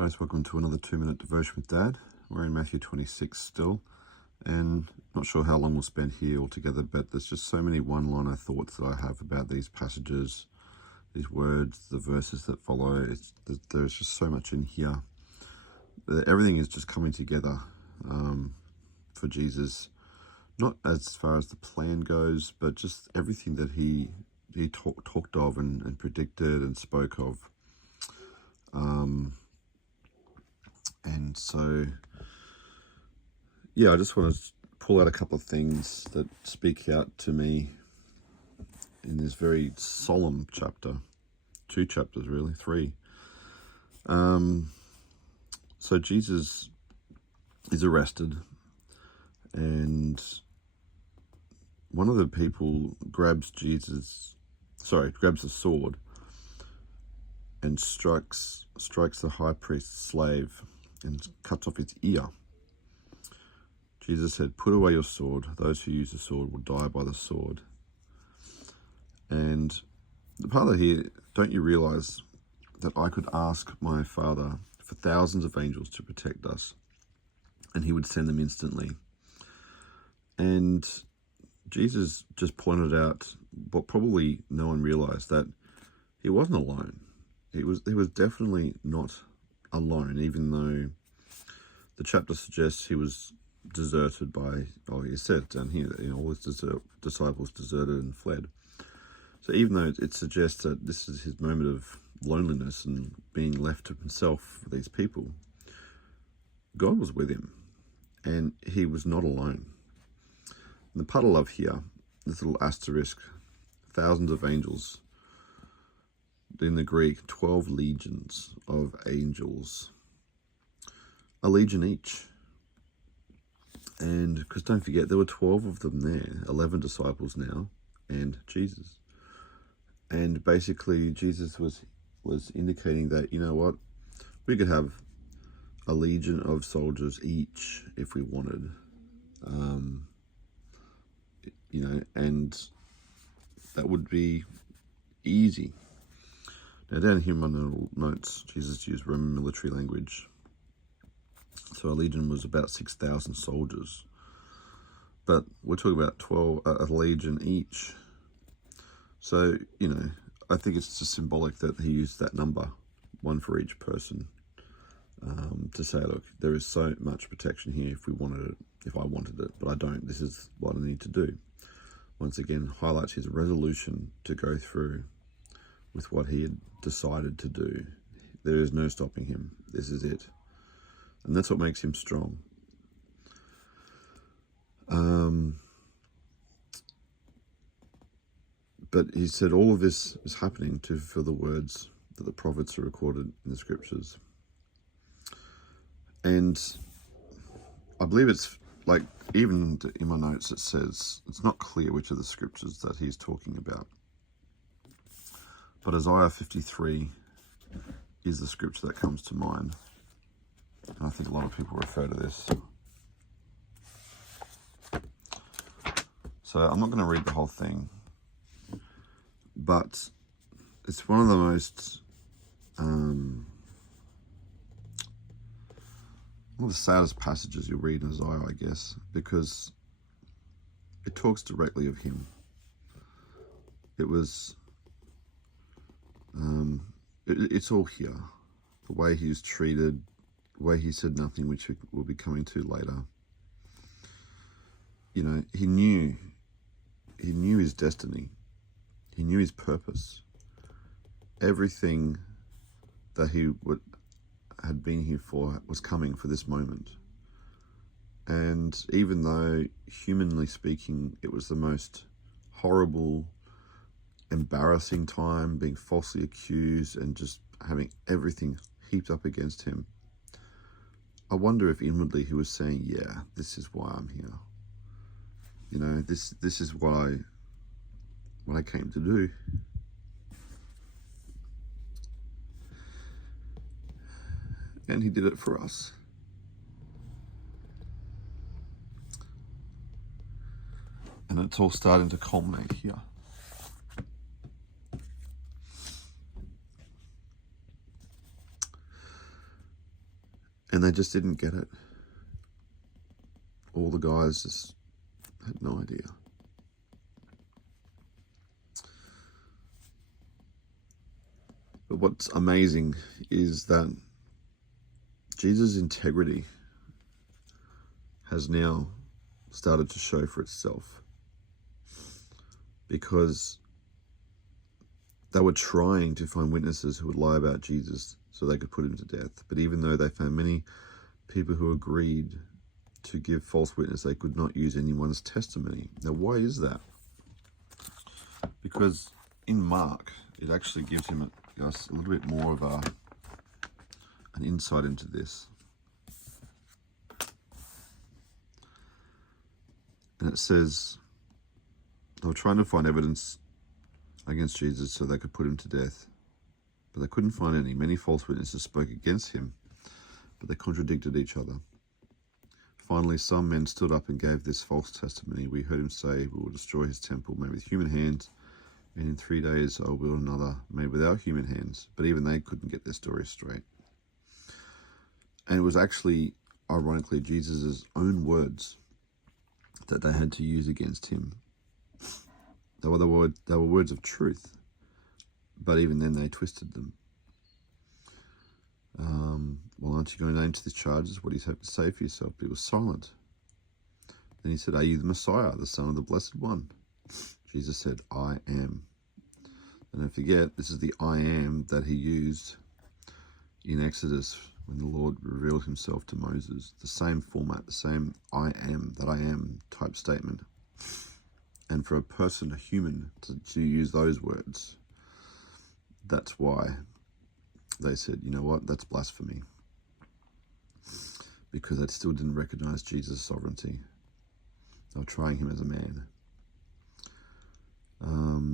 Guys, welcome to another 2-minute devotion with Dad. We're in Matthew 26 still, and not sure how long we'll spend here altogether, but there's just so many one-liner thoughts that I have about these passages, these words, the verses that follow. There's just so much in here. Everything is just coming together for Jesus, not as far as the plan goes, but just everything that he talked of and predicted and spoke of. And so, yeah, I just want to pull out a couple of things that speak out to me in this very solemn chapter. 2 chapters, really, 3. So Jesus is arrested, and one of the people grabs the sword and strikes the high priest's slave and cuts off his ear. Jesus said, "Put away your sword. Those who use the sword will die by the sword." And the part of here, don't you realize that I could ask my Father for thousands of angels to protect us, and he would send them instantly? And Jesus just pointed out what probably no one realized, that he wasn't alone. He was definitely not alone, even though the chapter suggests he was deserted by, he said down here, all his disciples deserted and fled. So even though it suggests that this is his moment of loneliness and being left to himself for these people, God was with him, and he was not alone. And the part I love here, this little asterisk, thousands of angels. In the Greek, 12 legions of angels, a legion each. And because don't forget, there were 12 of them there, 11 disciples now, and Jesus. And basically Jesus was indicating that, you know what, we could have a legion of soldiers each if we wanted, and that would be easy. Now down here in my notes, Jesus used Roman military language. So a legion was about 6,000 soldiers. But we're talking about a legion each. So, I think it's just symbolic that he used that number, one for each person, to say, look, there is so much protection here if I wanted it, but I don't. This is what I need to do. Once again, highlights his resolution to go through with what he had decided to do. There is no stopping him. This is it. And that's what makes him strong. But he said all of this is happening to fulfill the words that the prophets are recorded in the scriptures. And I believe it's like, even in my notes, it says it's not clear which of the scriptures that he's talking about. But Isaiah 53 is the scripture that comes to mind. And I think a lot of people refer to this. So I'm not going to read the whole thing, but it's one of the most, one of the saddest passages you'll read in Isaiah, I guess, because it talks directly of him. It was... it's all here. The way he was treated, the way he said nothing, which we'll be coming to later. He knew his destiny. He knew his purpose. Everything that he had been here for was coming for this moment. And even though, humanly speaking, it was the most horrible, embarrassing time, being falsely accused and just having everything heaped up against him, I wonder if inwardly he was saying, yeah, this is why I'm here. This is what I came to do. And he did it for us. And it's all starting to culminate here. And they just didn't get it. All the guys just had no idea. But what's amazing is that Jesus' integrity has now started to show for itself, because they were trying to find witnesses who would lie about Jesus so they could put him to death. But even though they found many people who agreed to give false witness, they could not use anyone's testimony. Now, why is that? Because in Mark, it actually gives him a little bit more of an insight into this. And it says, they were trying to find evidence against Jesus so they could put him to death. But they couldn't find any. Many false witnesses spoke against him, but they contradicted each other. Finally, some men stood up and gave this false testimony. We heard him say, we will destroy his temple made with human hands, and in 3 days I will build another made without human hands. But even they couldn't get their story straight. And it was actually, ironically, Jesus' own words that they had to use against him. They were words of truth, but even then they twisted them. Well, aren't you going to answer these charges? What do you have to say for yourself? But he was silent. Then he said, are you the Messiah, the Son of the Blessed One? Jesus said, I am. And don't forget, this is the I am that he used in Exodus when the Lord revealed himself to Moses. The same format, the same I am, that I am type statement. And for a person, a human, to use those words, that's why they said, you know what, that's blasphemy. Because they still didn't recognize Jesus' sovereignty. They were trying him as a man.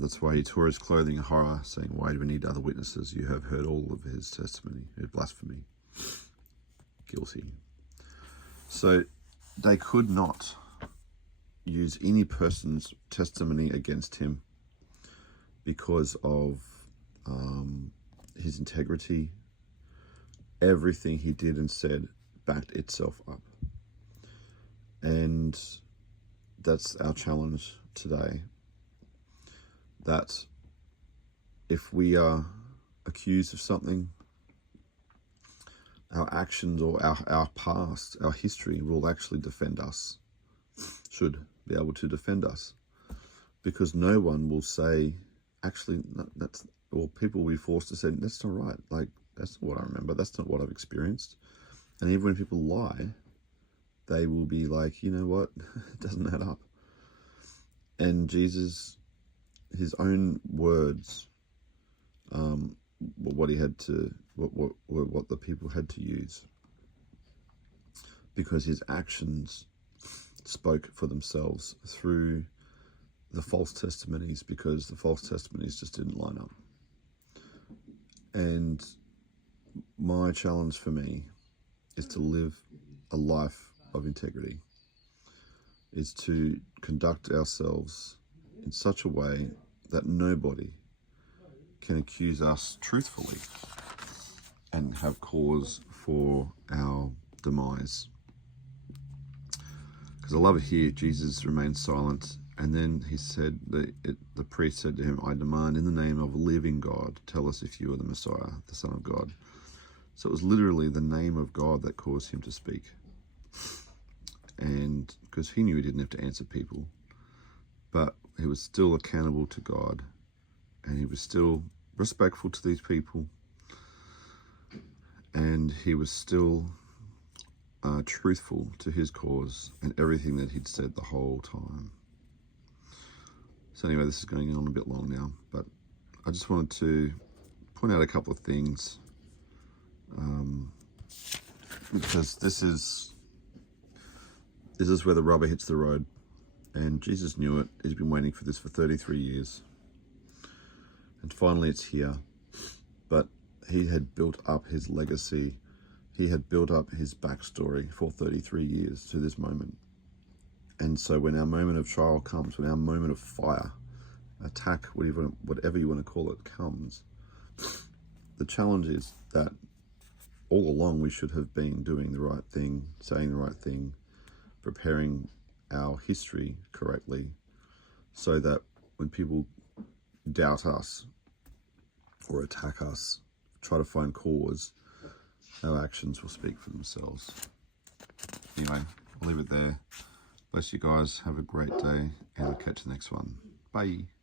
That's why he tore his clothing in horror, saying, why do we need other witnesses? You have heard all of his testimony. Blasphemy. Guilty. So they could not use any person's testimony against him because of his integrity. Everything he did and said backed itself up. And that's our challenge today. That if we are accused of something, our actions or our past, our history will actually defend us. Should be able to defend us. Because no one will say, actually, that's, or people will be forced to say, that's not right. Like, that's not what I remember. That's not what I've experienced. And even when people lie, they will be like, you know what? It doesn't add up. And Jesus, his own words, what he had to, what the people had to use, because his actions spoke for themselves through the false testimonies, because the false testimonies just didn't line up. And my challenge for me is to live a life of integrity, is to conduct ourselves in such a way that nobody can accuse us truthfully and have cause for our demise. Because I love it here, Jesus remained silent, and then he said, the priest said to him, I demand in the name of living God, tell us if you are the Messiah, the Son of God. So it was literally the name of God that caused him to speak. And because he knew he didn't have to answer people, but he was still accountable to God, and he was still respectful to these people, and he was still truthful to his cause and everything that he'd said the whole time. So anyway, this is going on a bit long now, but I just wanted to point out a couple of things, because this is where the rubber hits the road. And Jesus knew it. He's been waiting for this for 33 years. And finally it's here. But he had built up his legacy. He had built up his backstory for 33 years to this moment. And so when our moment of trial comes, when our moment of fire, attack, whatever you want to call it, comes, the challenge is that all along we should have been doing the right thing, saying the right thing, preparing our history correctly, so that when people doubt us or attack us, try to find cause, our actions will speak for themselves. Anyway, I'll leave it there. Bless you guys. Have a great day, and I'll catch you next one. Bye.